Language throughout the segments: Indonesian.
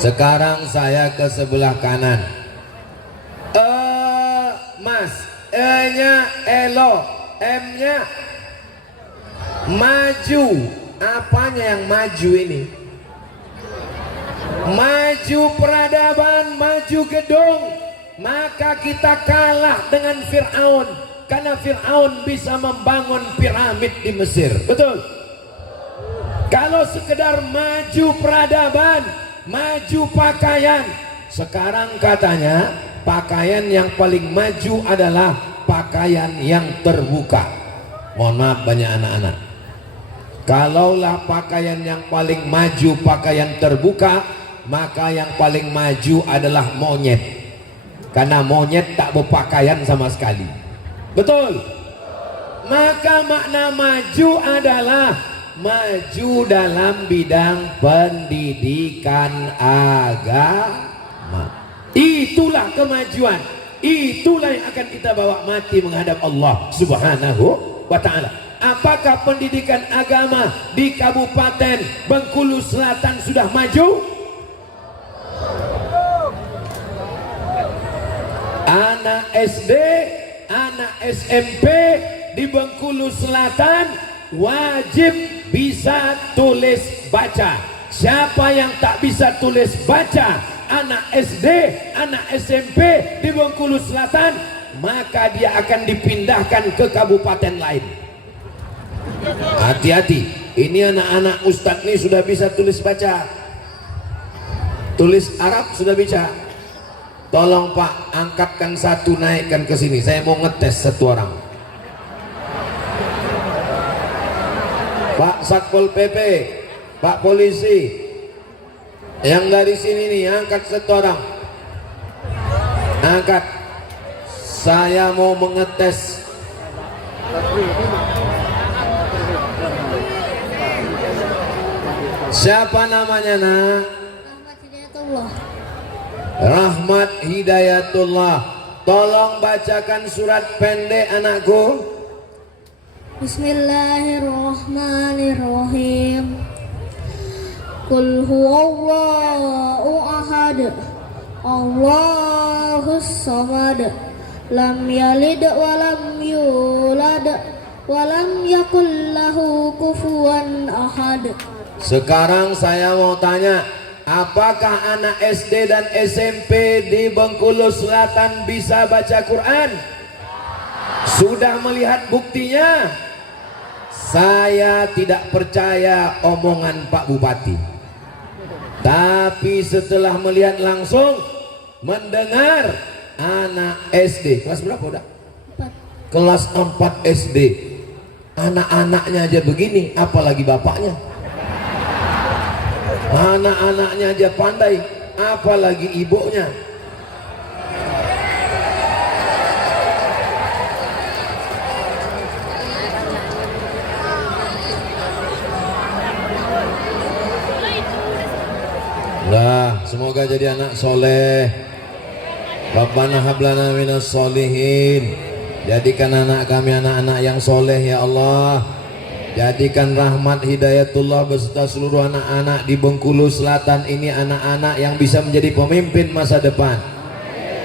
Sekarang saya ke sebelah kanan. Mas, E-nya elo, M-nya maju. Apanya yang maju ini? Maju peradaban, maju gedung. Maka kita kalah dengan Fir'aun, karena Fir'aun bisa membangun piramid di Mesir. Betul? Kalau sekedar maju peradaban, maju pakaian, sekarang katanya pakaian yang paling maju adalah pakaian yang terbuka. Mohon maaf banyak anak-anak. Kalaulah pakaian yang paling maju pakaian terbuka, maka yang paling maju adalah monyet, karena monyet tak berpakaian sama sekali. Betul? Maka makna maju adalah maju dalam bidang pendidikan agama. Itulah kemajuan. Itulah yang akan kita bawa mati menghadap Allah Subhanahu wa ta'ala. Apakah pendidikan agama di Kabupaten Bengkulu Selatan sudah maju? Anak SD, anak SMP di Bengkulu Selatan wajib bisa tulis baca. Siapa yang tak bisa tulis baca, anak SD, anak SMP di Bengkulu Selatan, maka dia akan dipindahkan ke kabupaten lain. Hati-hati, ini anak-anak Ustadz ini sudah bisa tulis baca, tulis Arab sudah bisa. Tolong Pak, angkatkan satu, naikkan ke sini, saya mau ngetes satu orang. Pak Satpol PP, Pak Polisi, yang dari sini nih, angkat satu orang. Angkat. Saya mau mengetes. Siapa namanya, nak? Rahmat Hidayatullah. Rahmat Hidayatullah. Tolong bacakan surat pendek anakku. Bismillahirrahmanirrahim. Qul huwallahu ahad, Allahus samad, lam yalid wa lam yulad wa lam yakul lahu kufuwan ahad. Sekarang saya mau tanya, apakah anak SD dan SMP di Bengkulu Selatan bisa baca Quran? Sudah melihat buktinya? Saya tidak percaya omongan Pak Bupati. Tapi setelah melihat langsung, mendengar anak SD, kelas berapa udah? 4. Kelas 4 SD. Anak-anaknya aja begini, apalagi bapaknya. Anak-anaknya aja pandai, apalagi ibunya. Nah, semoga jadi anak soleh. Rabbana hablana minas solihin. Jadikan anak kami anak-anak yang soleh ya Allah. Jadikan Rahmat Hidayatullah beserta seluruh anak-anak di Bengkulu Selatan ini anak-anak yang bisa menjadi pemimpin masa depan.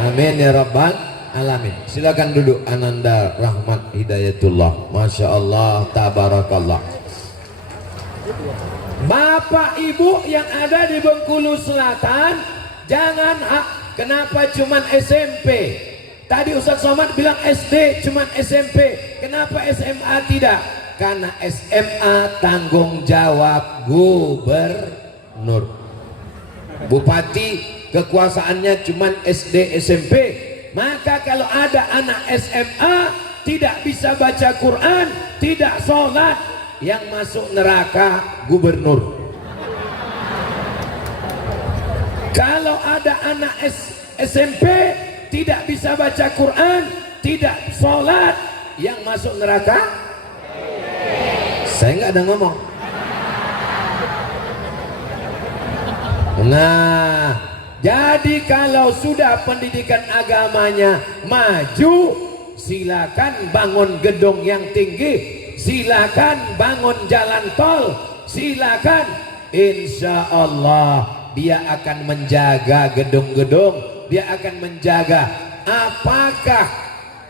Amin ya Rabbal Alamin. Silakan duduk Ananda Rahmat Hidayatullah. Masya Allah, tabarakallah. Bapak Ibu yang ada di Bengkulu Selatan, jangan kenapa cuman SMP? Tadi Ustaz Somad bilang SD cuman SMP, kenapa SMA tidak? Karena SMA tanggung jawab gubernur. Bupati kekuasaannya cuman SD SMP. Maka kalau ada anak SMA tidak bisa baca Quran, tidak sholat, yang masuk neraka gubernur. Kalau ada anak SMP tidak bisa baca Quran, tidak sholat, yang masuk neraka, saya nggak ada ngomong. Nah, jadi kalau sudah pendidikan agamanya maju, silakan bangun gedung yang tinggi, silakan bangun jalan tol, silakan. Insya Allah dia akan menjaga gedung-gedung, dia akan menjaga. Apakah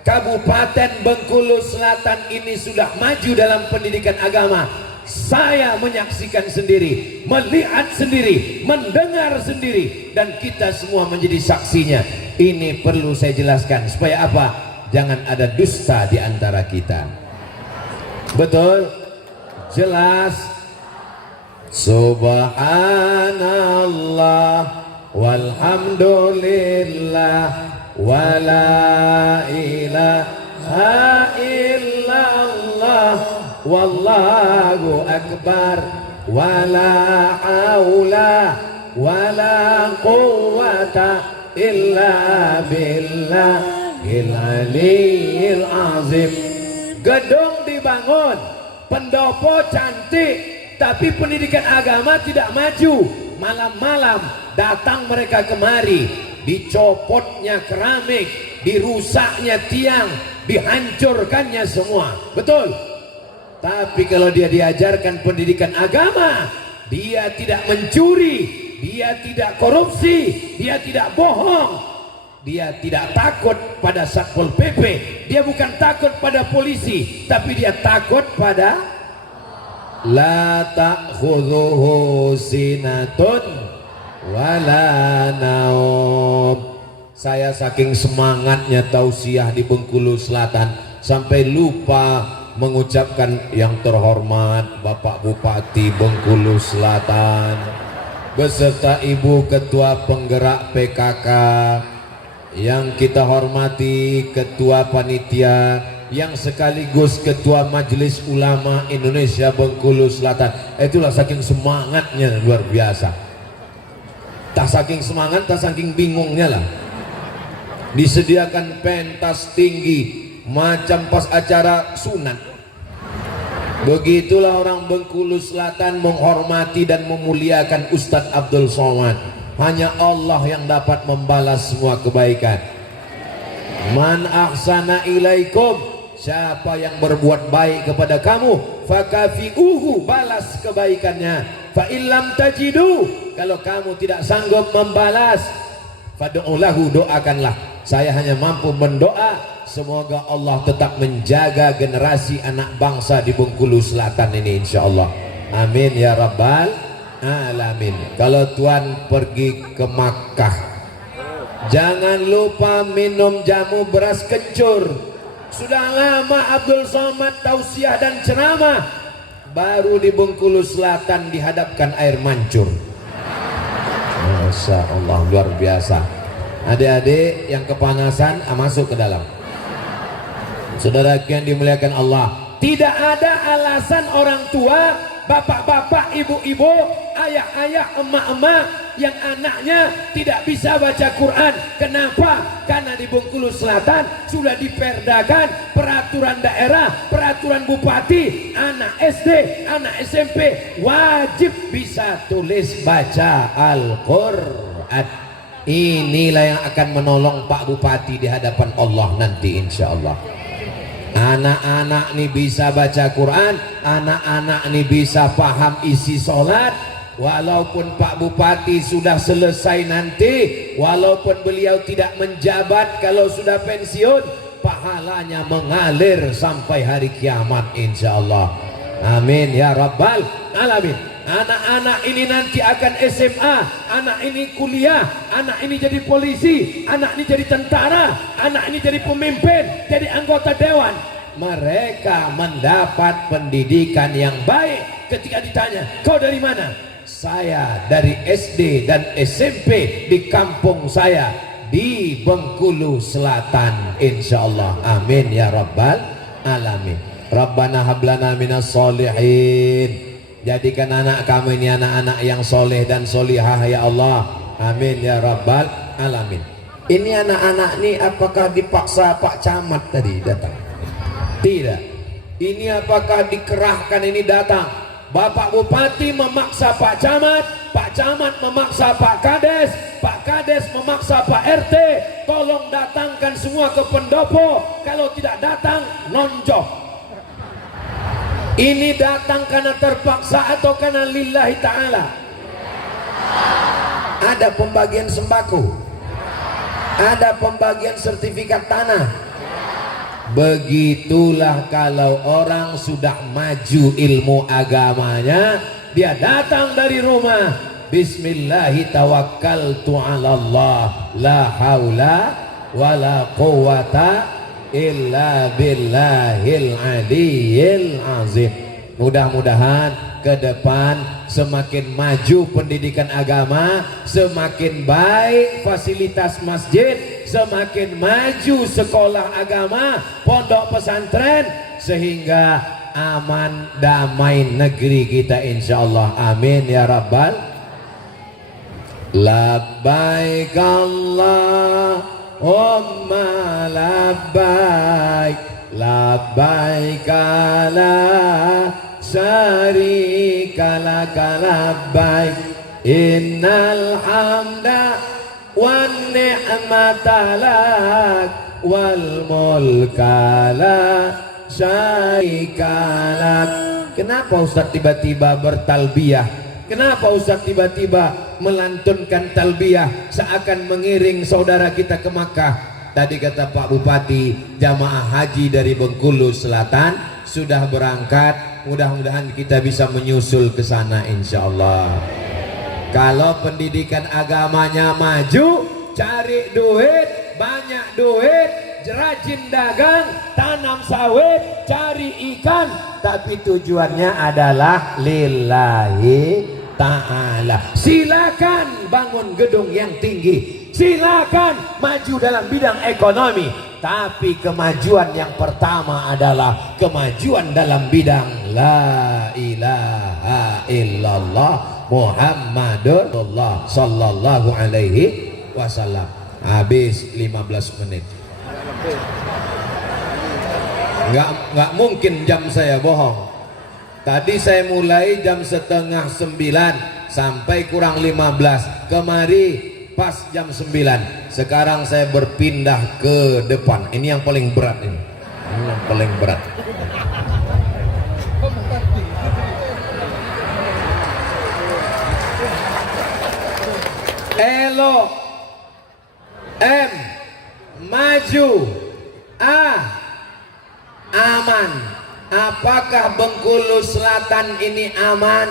Kabupaten Bengkulu Selatan ini sudah maju dalam pendidikan agama? Saya menyaksikan sendiri, melihat sendiri, mendengar sendiri, dan kita semua menjadi saksinya. Ini perlu saya jelaskan supaya apa? Jangan ada dusta di antara kita. Betul? Jelas? Subhanallah walhamdulillah wala ilaha illallah wallahu akbar wala haula wala quwwata illa billahil aliyyil azim. Gedung dibangun, pendopo cantik, tapi pendidikan agama tidak maju. Malam-malam datang mereka kemari, dicopotnya keramik, dirusaknya tiang, dihancurkannya semua. Betul? Tapi kalau dia diajarkan pendidikan agama, dia tidak mencuri, dia tidak korupsi, dia tidak bohong, dia tidak takut pada Satpol PP, dia bukan takut pada polisi, tapi dia takut pada la ta'khudhuhu sinatun wala naum. Saya saking semangatnya tausiah di Bengkulu Selatan sampai lupa mengucapkan yang terhormat Bapak Bupati Bengkulu Selatan beserta Ibu Ketua Penggerak PKK, yang kita hormati Ketua Panitia, yang sekaligus Ketua Majelis Ulama Indonesia Bengkulu Selatan. Itulah saking semangatnya luar biasa. Tak saking semangat, tak saking bingungnya lah. Disediakan pentas tinggi macam pas acara sunat. Begitulah orang Bengkulu Selatan menghormati dan memuliakan Ustadz Abdul Somad. Hanya Allah yang dapat membalas semua kebaikan. Man ahsana ilaikum, siapa yang berbuat baik kepada kamu, fakafi'uhu, balas kebaikannya. Fa illam tajidu, kalau kamu tidak sanggup membalas, fad'ulahu, doakanlah. Saya hanya mampu mendoa semoga Allah tetap menjaga generasi anak bangsa di Bengkulu Selatan ini, insyaallah. Amin ya rabbal alamin. Kalau Tuhan pergi ke Makkah, jangan lupa minum jamu beras kencur. Sudah lama Abdul Somad tausiah dan ceramah, baru di Bengkulu Selatan dihadapkan air mancur. Masya Allah, luar biasa. Adik-adik yang kepanasan, masuk ke dalam. Saudara yang dimuliakan Allah, tidak ada alasan orang tua, bapak-bapak, ibu-ibu, ayah-ayah, emak-emak yang anaknya tidak bisa baca Quran. Kenapa? Karena di Bengkulu Selatan sudah diperdakan peraturan daerah, peraturan bupati, anak SD, anak SMP wajib bisa tulis baca Al-Quran. Inilah yang akan menolong Pak Bupati di hadapan Allah nanti, insya Allah. Anak-anak nih bisa baca Quran, anak-anak nih bisa paham isi sholat. Walaupun Pak Bupati sudah selesai nanti, walaupun beliau tidak menjabat, kalau sudah pensiun, pahalanya mengalir sampai hari kiamat, insya Allah. Amin ya rabbal alamin. Anak-anak ini nanti akan SMA, anak ini kuliah, anak ini jadi polisi, anak ini jadi tentara, anak ini jadi pemimpin, jadi anggota dewan. Mereka mendapat pendidikan yang baik. Ketika ditanya, kau dari mana? Saya dari SD dan SMP di kampung saya di Bengkulu Selatan, insya Allah. Amin ya rabbal alamin. Rabbana hablana minas solihin, jadikan anak kami ini anak-anak yang soleh dan solihah ya Allah. Amin ya rabbal alamin. Ini anak-anak ini apakah dipaksa Pak Camat tadi datang? Tidak. Ini apakah dikerahkan ini datang? Bapak Bupati memaksa Pak Camat, Pak Camat memaksa Pak Kades, Pak Kades memaksa Pak RT. Tolong datangkan semua ke pendopo. Kalau tidak datang, nonjok. Ini datang karena terpaksa atau karena lillahi ta'ala? Ada pembagian sembako, ada pembagian sertifikat tanah. Begitulah kalau orang sudah maju ilmu agamanya, dia datang dari rumah, bismillahi tawakkaltu ala Allah, la haula wala quwata illa billahil aliyil azim. Mudah-mudahan ke depan semakin maju pendidikan agama, semakin baik fasilitas masjid, semakin maju sekolah agama, pondok pesantren, sehingga aman damai negeri kita insyaallah. Amin ya rabbal. Labbaik Allahumma labbaik, labbaik la syarika laka labbaik, innal hamda wan ni'mata lak wal mulka la syarika lak. Kenapa Ustaz tiba-tiba bertalbiyah? Kenapa Ustaz tiba-tiba melantunkan talbiyah seakan mengiring saudara kita ke Makkah? Tadi kata Pak Bupati, jamaah haji dari Bengkulu Selatan sudah berangkat. Mudah-mudahan kita bisa menyusul ke sana insyaallah. Kalau pendidikan agamanya maju, cari duit, banyak duit, rajin dagang, tanam sawit, cari ikan, tapi tujuannya adalah lillahi ta'ala. Silakan bangun gedung yang tinggi, silakan maju dalam bidang ekonomi, tapi kemajuan yang pertama adalah kemajuan dalam bidang la ilaha illallah Muhammadur Rasulullah sallallahu alaihi wasallam. Habis 15 menit. Nggak mungkin jam saya bohong. Tadi saya mulai jam 8:30 sampai kurang 15. Kemari pas jam 9. Sekarang saya berpindah ke depan. Ini yang paling berat ini. Ini yang paling berat. Elok, M, maju, A, aman. Apakah Bengkulu Selatan ini aman?